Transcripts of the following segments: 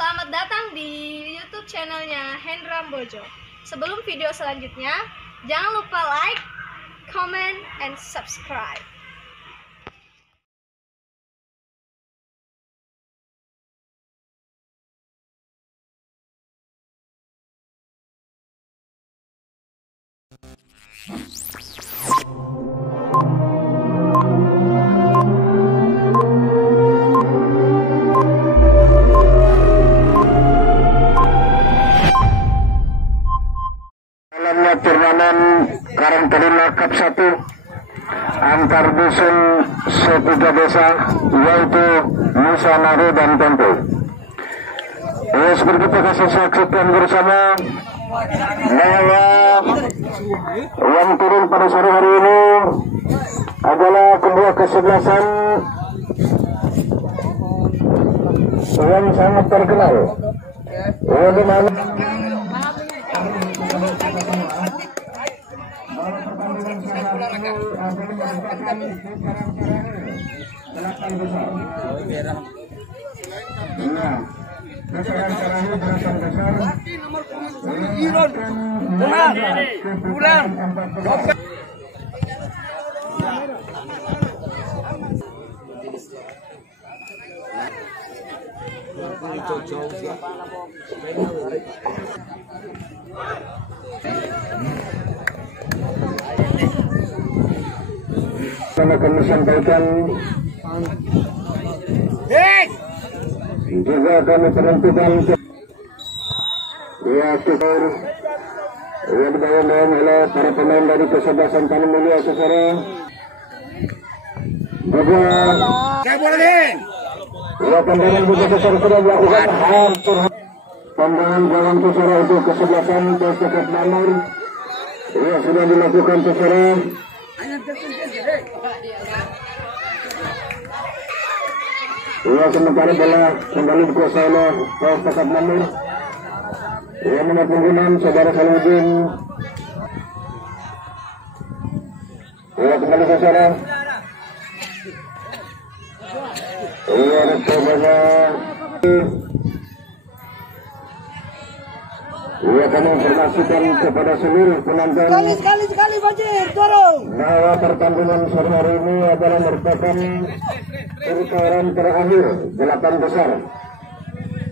Selamat datang di YouTube channelnya Hendra MBOJO. Sebelum video selanjutnya, jangan lupa like, comment, and subscribe. Turnamen Karang Cup 1 antar dusun setiga desa, yaitu Nusanaru dan Dompu. Seperti kita kasih saksikan bersama bahwa yang turun pada sore hari ini adalah kedua kesebelasan yang sangat terkenal. Akan disampaikan juga kami penentukan ya syukur yang dibawakan oleh para pemain dari kesebelasan TANI MULYA saudara. Juga ya pembangunan juga saudara sudah melakukan pembangunan jalan saudara itu kesebelasan PSKP nomor ya sudah dilakukan saudara. Ya sementara bola kembali dikuasai oleh PSKP nomor ya nomor penggunaan saudara Saluddin. Ya kembali saudara. Ya coba ya kami informasikan kepada seluruh penonton sekali banjir dorong bahwa pertandingan sore hari ini adalah merupakan urutan terakhir 8 besar.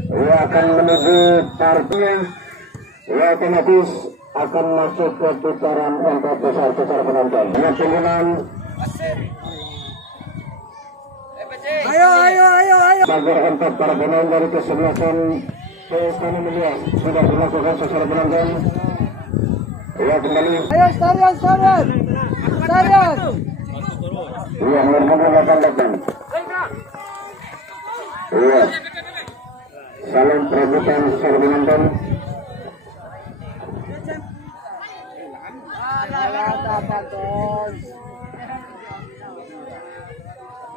Ya akan menuju partinya ya otomatis akan masuk ke putaran 4 besar secara penonton dengan penggunaan ayo agar 4 para pemain dari kesebelasan TANI MULYA sudah dilakukan secara penonton. Ya kembali. Ayo stadion. Iya mohon akan datang. Iya. Salam perebutan secara penonton.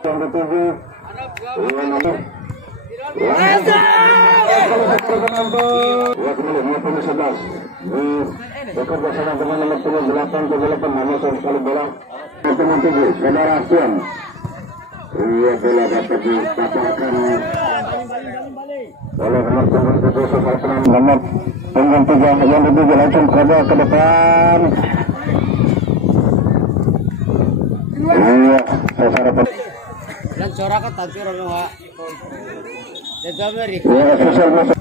Yang ketujuh. Iya nomor. Ya kembali nomor 11 bekerja sama dengan nomor 8 hanya sekali bola nomor 7 saudara Tuan. Iya bola dapat dipatahkan oleh nomor 7 sepak nomor punggung 3 yang dibuat langsung ke depan. Iya secara dan corakan tancur orang ya sosial masuk.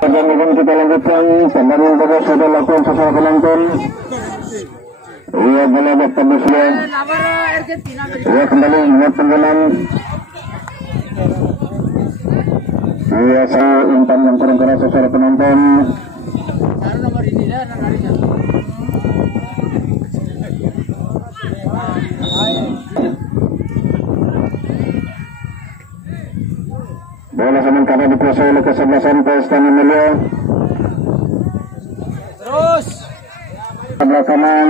Kemudian kita lanjutkan pembangunan bola sudah lakukan sesuai penonton. Iya bola dapat disesuaikan. Iya kembali buat penggunaan. Iya saya umpan yang kurang keras sesuai penonton. Bola sementara dikuasai oleh kesebelasan TANI MULYA. terus Sebelah kanan.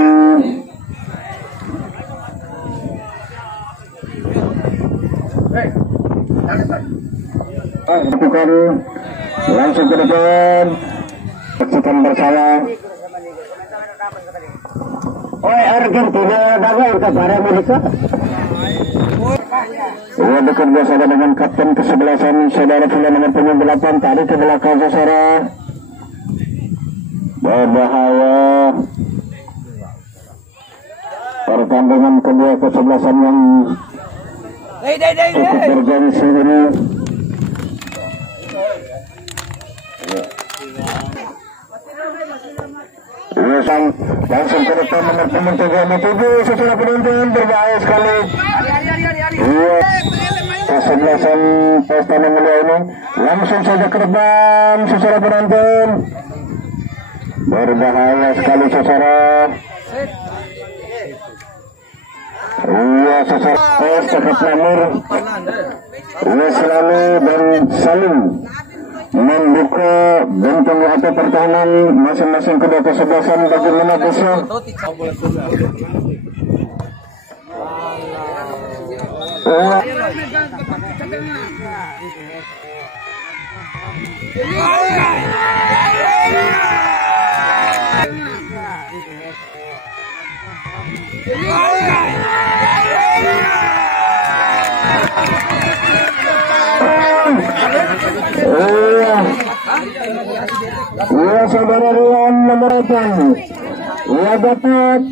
Lakukan langsung ke depan. Saksikan bersama. Oh, Argentina dapat kabar Amerika. Ia bekerja sama dengan kapten kesebelasan saudara Villa nomor punggung 8, tarik ke belakang saudara. Berbahaya. Pertandingan kedua kesebelasan yang cukup bergengsi ini. Langsung ke depan nomor punggung 37 setelah penonton, berbahaya sekali. Kesebelasan pesta mulia ini langsung saja ke depan secara penonton, berbahaya sekali secara. Secara sepak nomor selalu dan saling membuka bentuk atau pertahanan masing-masing kedua kesebelasan bagaimana bisa. Saudara Rian nomor 8, ia dapat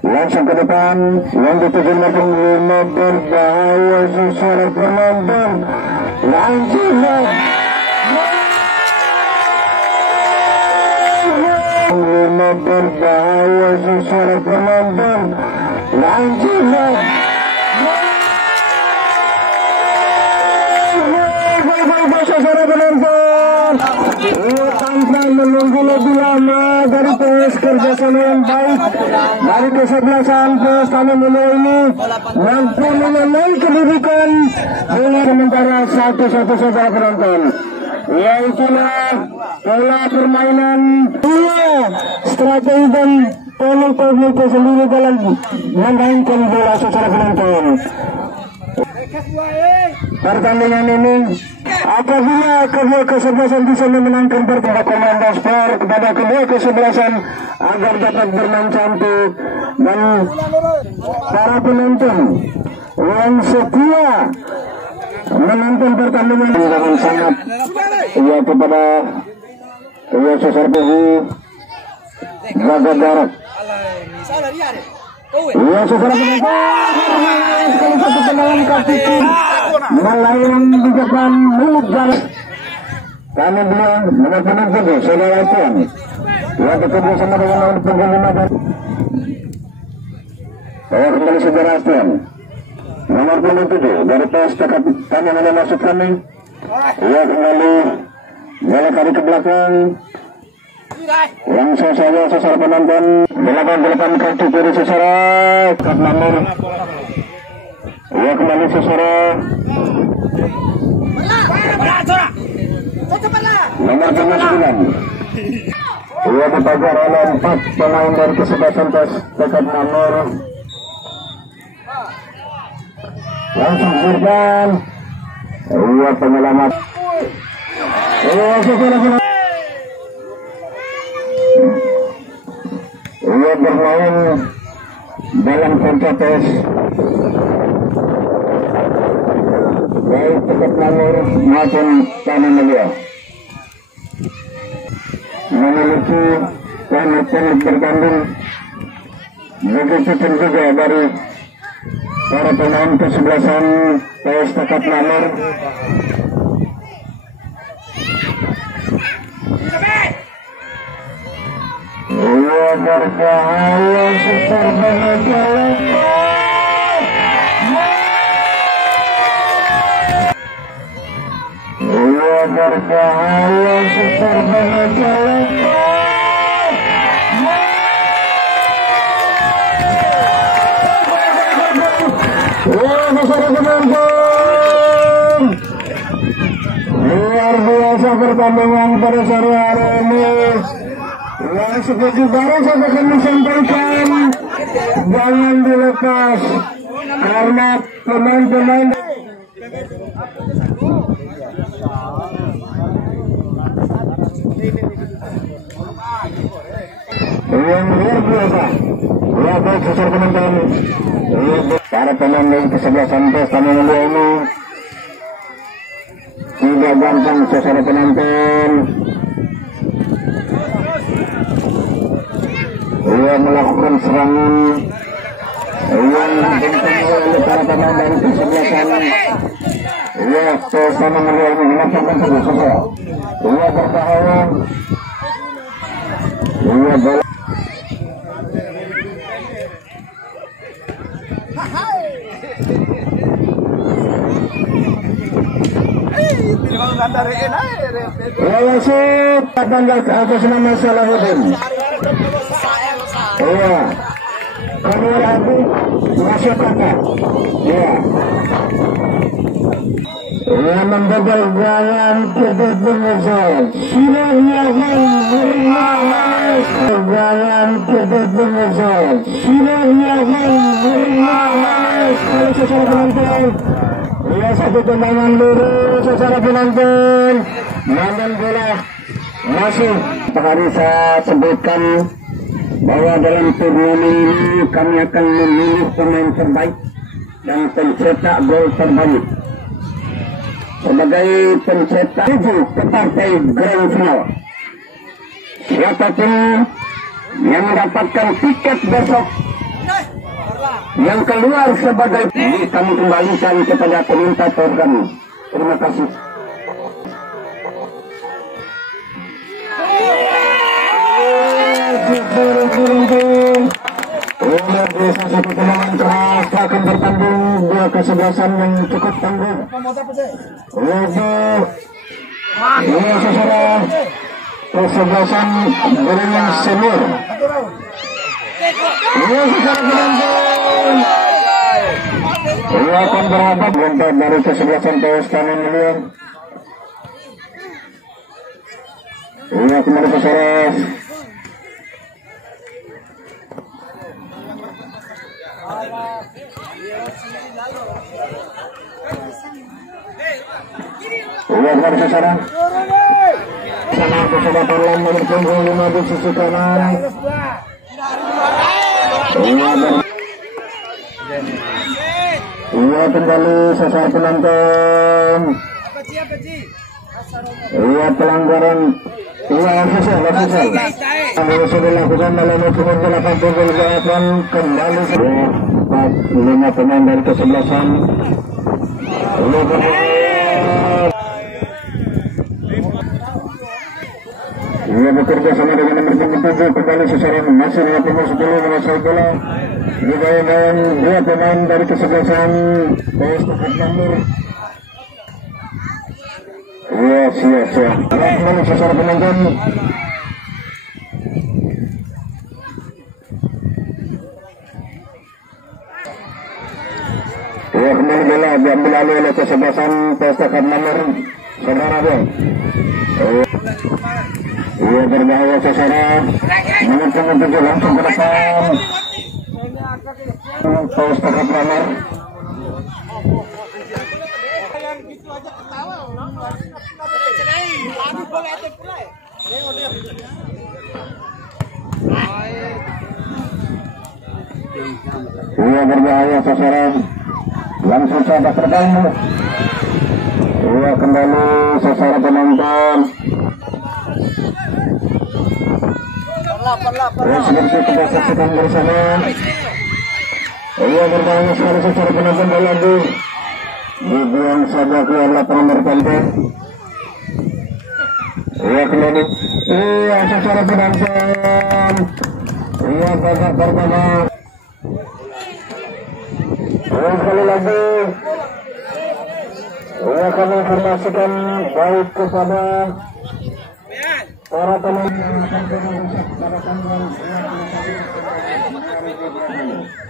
langsung ke depan yang dituju nomor 5, berbahaya secara penonton langsung berbahaya secara penonton langsung secara penonton tanpa menunggu lebih lama dari proses kerjasama yang baik dari kesebelasan PANAS ini mampu mengenai kedudukan dengan sementara satu-satu saudara penonton, yaitulah pola permainan strategi dan teknik sendiri dalam memainkan bola secara penonton. Pertandingan ini apabila kedua kesebelasan bisa memenangkan pertandingan komando sport kepada kedua kesebelasan agar dapat bermain cantik dan para penonton yang setia menonton pertandingan dengan sangat ya kepada kedua seserbu jaga jarak. Ya secara penonton sekali satu tendangan kaki melayang di depan mulut jarak. Kami bilang nomor penonton saudara Tuan yang bekerja sama dengan nomor punggung 5 dan saya kembali saudara Tuan nomor punggung 7 dari PAS dekat kami mulai masuk kami. Ia kembali bola kali ke belakang. Langsung saja secara penonton 88 kartu kiri secara kat nomor. Ia kembali secara nomor 9. Ia dipagar oleh 4 pemain dari kesebelasan PAS dekat nomor. Langsung serban. Ia penyelamat. Ia bermain dalam kontes baik dekat nomor maupun TANI MULYA, memiliki teknik bertanding begitu pun juga dari para pemain kesebelasan PAS dekat nomor. Ia berbahaya secara penonton. Ia berbahaya secara penonton. Luar biasa pertandingan pada sore hari ini. Yang seperti baru saja kami sampaikan, jangan dilepas karena pemain-pemain Yang luar biasa, luar biasa sesar penonton. Para pemain kesebelasan pesta mulia ini tidak gampang sesar penonton. Ia melakukan serangan yang dibentuk oleh para pemain dari kesebelasan. Ia pesta mulia ini melakukan sebuah. Ia berbahaya. Ia bola. Wasit atas nama Salahuddin. Iya. Keluar lagi masuk kakak. Iya. Ia membobol gawang kedua-duanya. Silahnya gawang kedua-duanya. Silahnya kalau secara penonton. Ia satu tendangan lurus secara penonton. Namun bola masih hari saya sebutkan bahwa dalam turnamen ini kami akan memilih pemain terbaik dan pencetak gol terbanyak. Sebagai pencetak 7 ke partai grand final. Siapapun yang mendapatkan tiket besok yang keluar sebagai kami kembalikan kepada peminta program. Terima kasih. Satu tendangan keras akan bertanding dua kesebelasan yang cukup tangguh. Ini sesuatu kesebelasan dengan senior. Ini secara penonton. Ini akan berhadap lompat dari kesebelasan TANI MULYA. Ini kembali ke Sores. Ini kembali ke Sores. Sana kesempatan lama bertunggu 5 di sisi kanan. Iya kembali sesar penonton. Iya pelanggaran. Iya official. Yang sudah dilakukan dalam hukuman 88 kembali 5 pemain dari kesebelasan. Ia bekerja sama dengan nomor 7 kembali secara masih 50-10 menguasai bola. Dibayangkan 2 pemain dari kesebelasan Estafet nomor. Yes. Kembali secara penonton. Ia kembali bola diambil alih oleh kesebelasan Estafet nomor. Saudara dong. Ia berbahaya secara nomor 7 langsung ke depan. Estafet nomor. Ia berbahaya sasaran langsung sahabat terganggu. Ia kembali sasaran penonton. Ia seperti kita saksikan bersama. Ia berbahaya sekali sasaran penonton lagi. Dibuang saja keluar lapangan berpantai. Ia kembali. Ia sasaran penonton. Ia babak pertama. Sekali lagi ia akan informasikan baik kepada para pemain yang akan berusaha pada tanggal 21.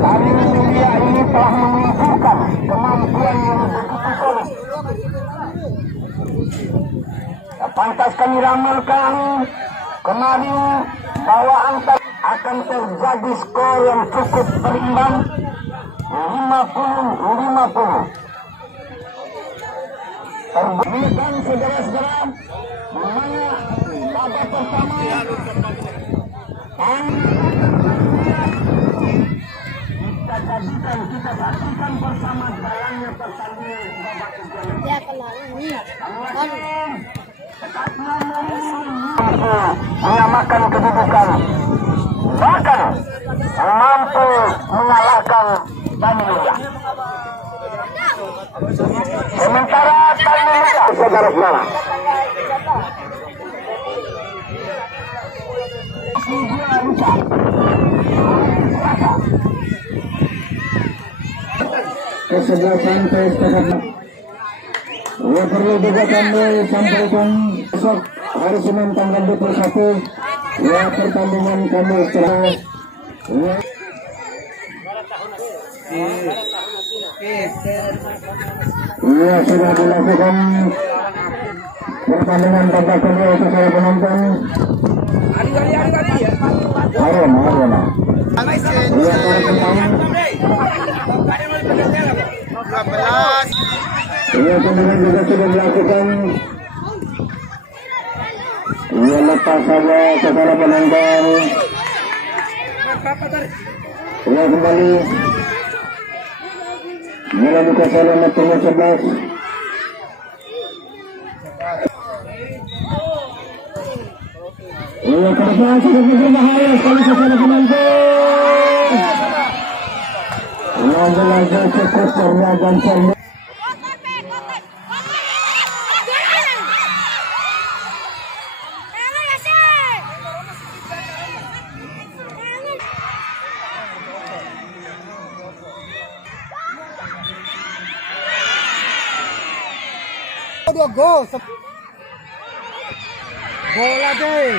Kami MULYA ini telah menunjukkan kemampuan pantas kami ramalkan kemarin bahwa angka akan terjadi skor yang cukup berimbang 50-50. Terbuktikan saudara-saudara mana babak pertama kita saksikan bersama jalannya pertandingan babak kedua. Menyamakan kedudukan, bahkan mampu mengalahkan TANI MULYA. Sementara TANI MULYA, saudara-saudara, kesebelasan PSPK ya perlu juga kami sampaikan besok hari Senin tanggal 21 ya pertandingan kami setelah ya sudah dilakukan pertandingan babak kedua untuk para penonton. Arena. Ya para pemain. Ya kemudian juga sudah dilakukan. Ya lepas saja secara penonton. Ya kembali melanjutkan saran nomor 11. Ya ke depan sudah berbahaya sekali secara penonton. Lagi-lagi seputarnya dan semoga. Dua gol. Bola deh.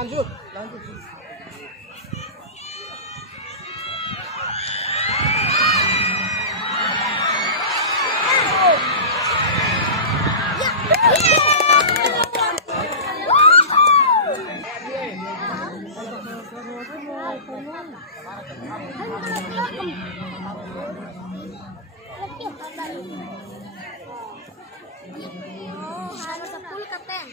Lanjut. Harus 10 kapten.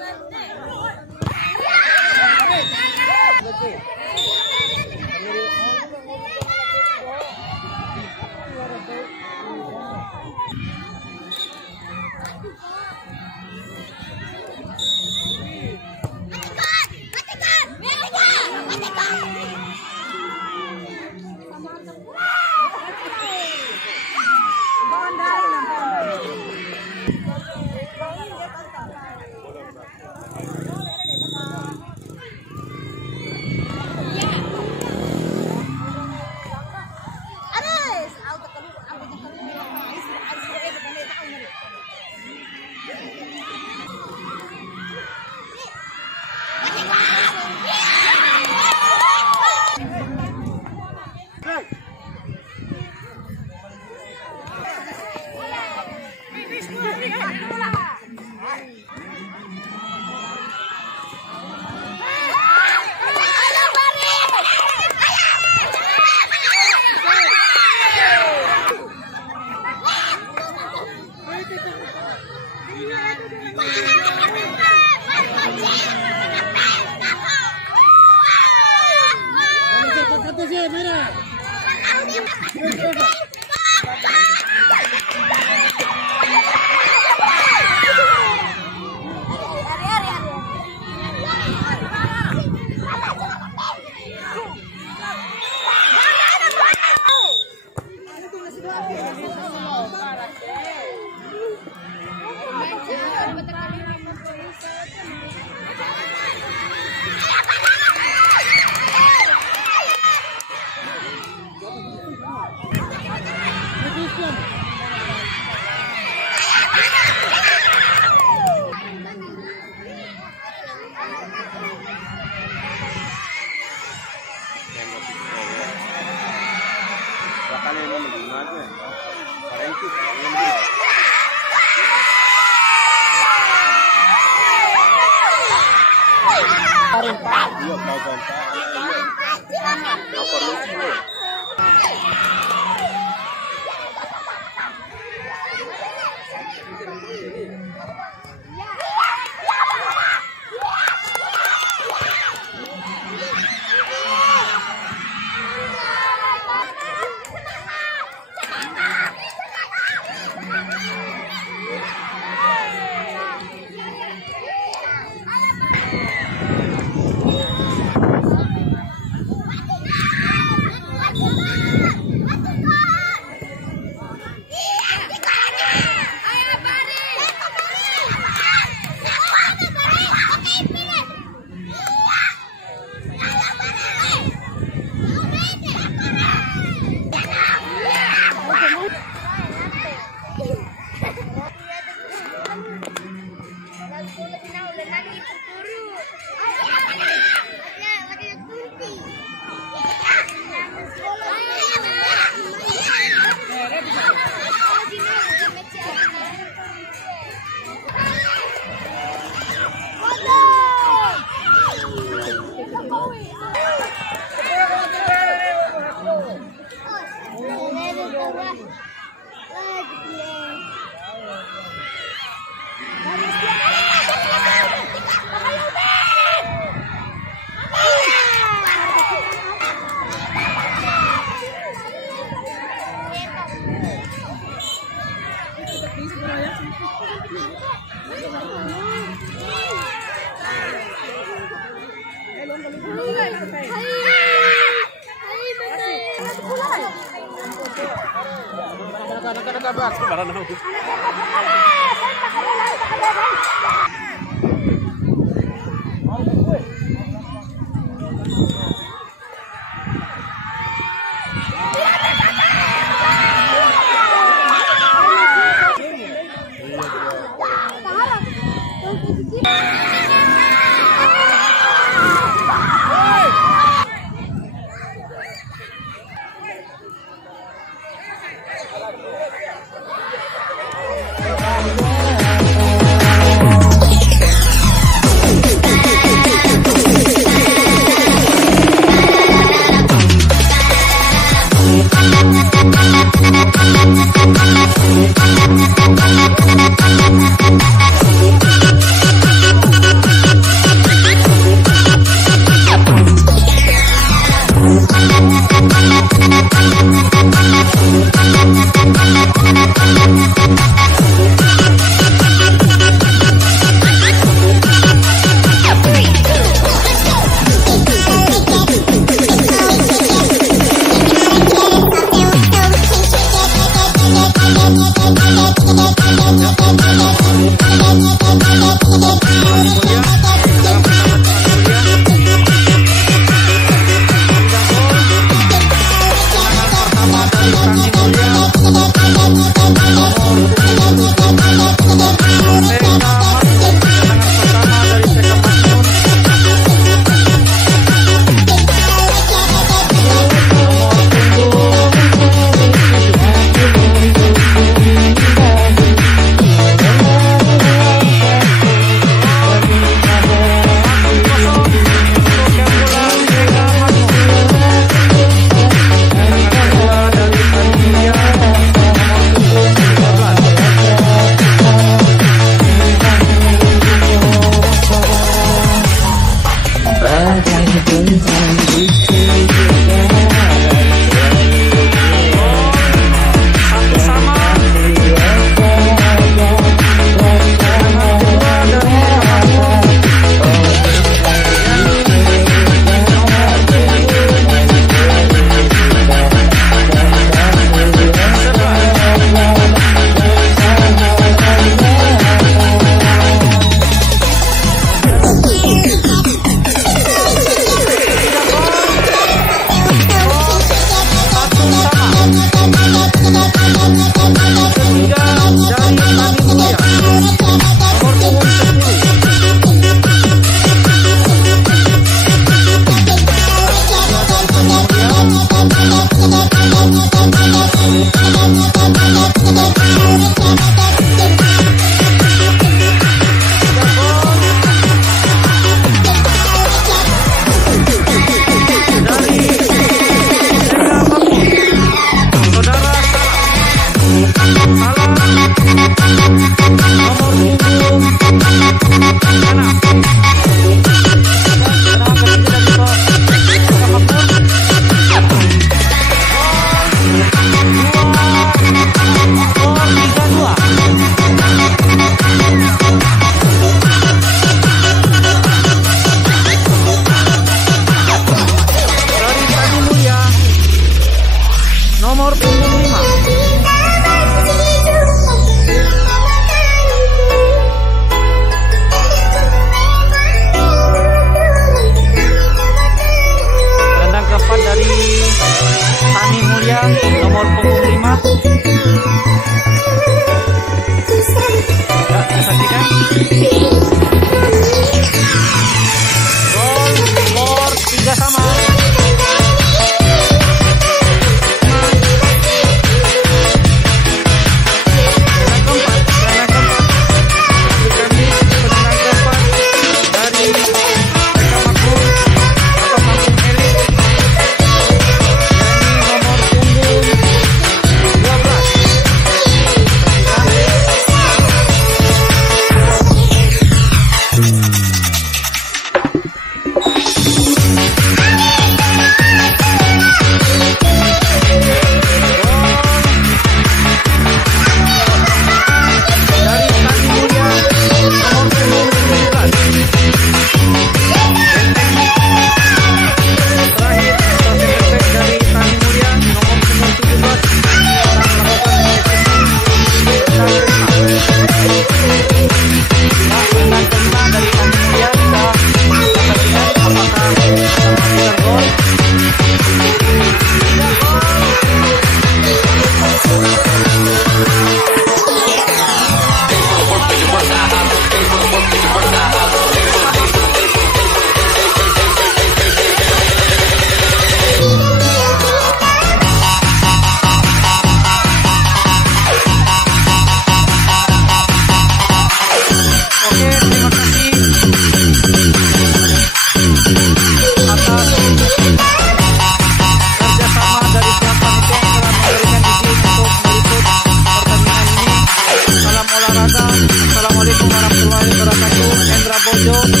Bojo.